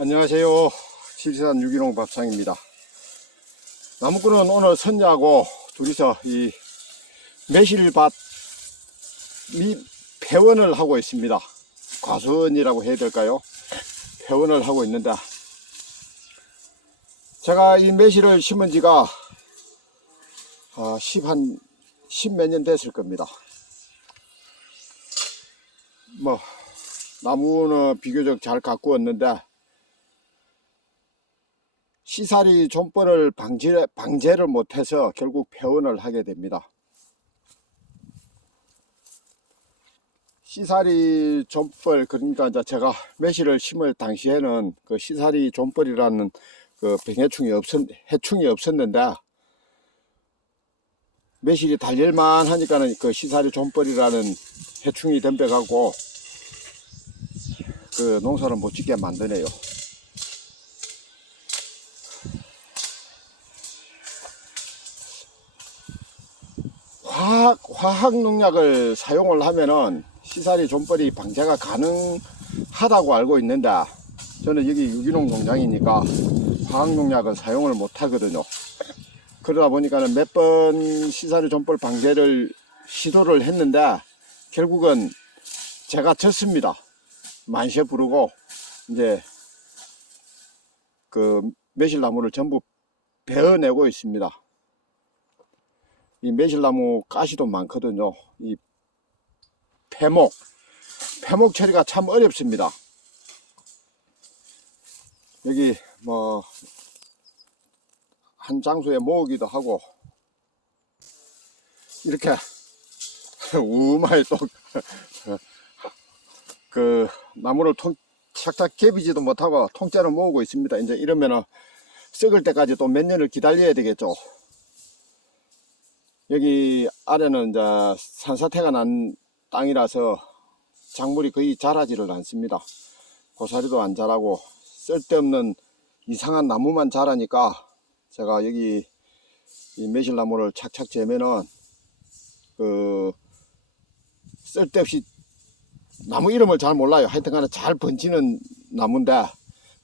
안녕하세요. 지리산 유기농 밥상입니다. 나무꾼은 오늘 선녀하고 둘이서 이 매실밭 미 폐원을 하고 있습니다. 과수원이라고 해야 될까요? 폐원을 하고 있는데 제가 이 매실을 심은 지가 아, 10, 한, 10 몇 년 됐을 겁니다. 뭐, 나무는 비교적 잘 가꾸었는데, 시살이 존벌을 방지, 방제를 못해서 결국 폐원을 하게 됩니다. 시살이 존벌, 그러니까 이제 제가 매실을 심을 당시에는 그 시살이 존벌이라는 그 병해충이 없었, 해충이 없었는데, 매실이 달릴만 하니까는 그 시살이 존벌이라는 해충이 덤벼가고 그 농사를 못 짓게 만드네요. 화학, 화학 농약을 사용을 하면은 시살이 존벌이 방제가 가능하다고 알고 있는데 저는 여기 유기농 농장이니까 화학 농약은 사용을 못 하거든요. 그러다 보니까는 몇 번 시살이 존벌 방제를 시도를 했는데 결국은 제가 졌습니다. 만세 부르고 이제 그 매실나무를 전부 베어내고 있습니다. 이 매실나무 가시도 많거든요. 이 폐목, 폐목 처리가 참 어렵습니다. 여기 뭐 한 장소에 모으기도 하고 이렇게 우마에 또그 나무를 통 착착 개비지도 못하고 통째로 모으고 있습니다. 이제 이러면은 썩을 때까지 또 몇 년을 기다려야 되겠죠. 여기 아래는 이제 산사태가 난 땅이라서 작물이 거의 자라지를 않습니다. 고사리도 안 자라고 쓸데없는 이상한 나무만 자라니까 제가 여기 이 매실나무를 착착 재면은 그 쓸데없이 나무 이름을 잘 몰라요. 하여튼 간에 잘 번지는 나무인데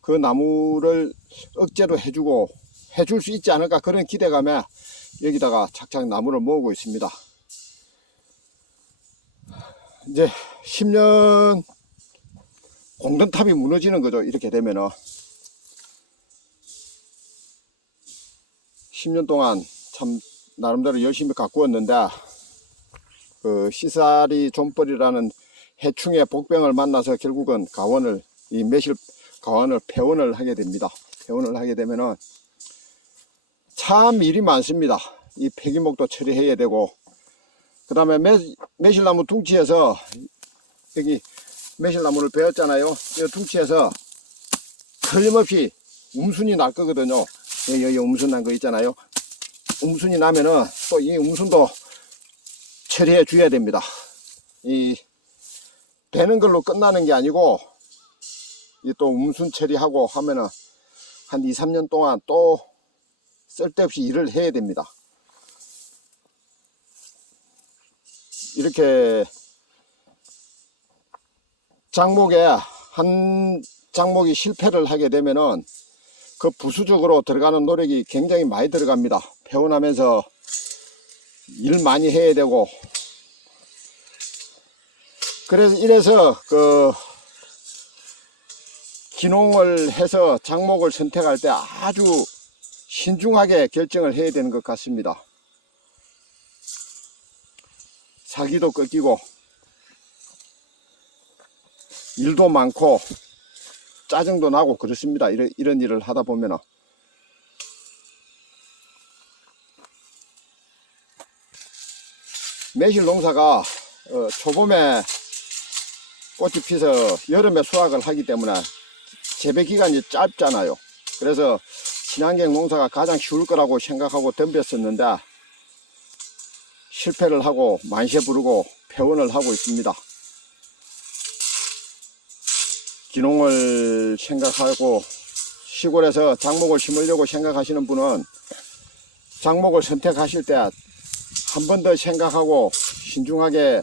그 나무를 억제로 해주고 해줄 수 있지 않을까 그런 기대감에 여기다가 착착 나무를 모으고 있습니다. 이제 10년 공든탑이 무너지는 거죠. 이렇게 되면은 10년 동안 참 나름대로 열심히 가꾸었는데 그 시살이 존벌이라는 해충의 복병을 만나서 결국은 가원을 이 매실 가원을 폐원을 하게 됩니다. 폐원을 하게 되면은 참 일이 많습니다. 이 폐기목도 처리해야 되고 그 다음에 매실나무 둥치에서 여기 매실나무를 베었잖아요. 이 둥치에서 틀림없이 음순이 날 거거든요. 여기, 여기 음순 난 거 있잖아요. 음순이 나면은 또이 음순도 처리해 줘야 됩니다. 이 베는 걸로 끝나는 게 아니고 이또 음순 처리하고 하면은 한 2, 3년 동안 또 쓸데없이 일을 해야 됩니다. 이렇게 장목에 한 장목이 실패를 하게 되면은 그 부수적으로 들어가는 노력이 굉장히 많이 들어갑니다. 배운하면서 일 많이 해야 되고 그래서 이래서 그 기농을 해서 장목을 선택할 때 아주 신중하게 결정을 해야 되는 것 같습니다. 사기도 꺾이고 일도 많고 짜증도 나고 그렇습니다. 이런, 이런 일을 하다 보면은 매실 농사가 어, 초봄에 꽃이 피서 여름에 수확을 하기 때문에 재배 기간이 짧잖아요. 그래서 친환경 농사가 가장 쉬울 거라고 생각하고 덤볐었는데 실패를 하고 만세 부르고 폐원을 하고 있습니다. 기농을 생각하고 시골에서 장목을 심으려고 생각하시는 분은 장목을 선택하실 때 한 번 더 생각하고 신중하게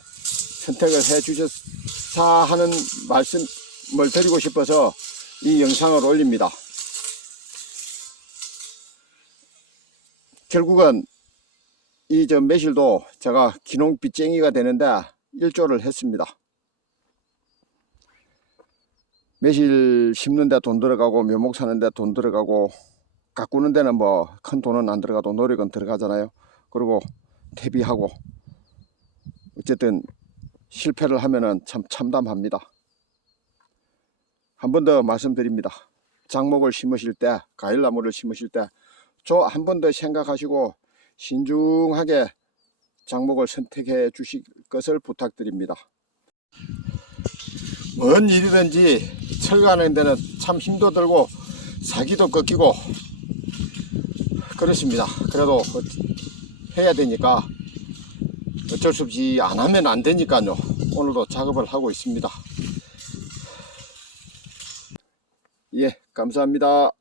선택을 해 주셨사 하는 말씀을 드리고 싶어서 이 영상을 올립니다. 결국은 이 저 매실도 제가 기농 빚쟁이가 되는데 일조를 했습니다. 매실 심는데 돈 들어가고 묘목 사는데 돈 들어가고 가꾸는 데는 뭐 큰 돈은 안 들어가도 노력은 들어가잖아요. 그리고 퇴비하고 어쨌든 실패를 하면은 참 참담합니다. 한 번 더 말씀드립니다. 장목을 심으실 때, 과일나무를 심으실 때, 저한번 더 생각하시고 신중하게 장목을 선택해 주실 것을 부탁드립니다. 뭔 일이든지 철거하는 데는 참 힘도 들고 사기도 꺾이고 그렇습니다. 그래도 어- 해야 되니까 어쩔 수 없이 안 하면 안 되니까요. 오늘도 작업을 하고 있습니다. 예, 감사합니다.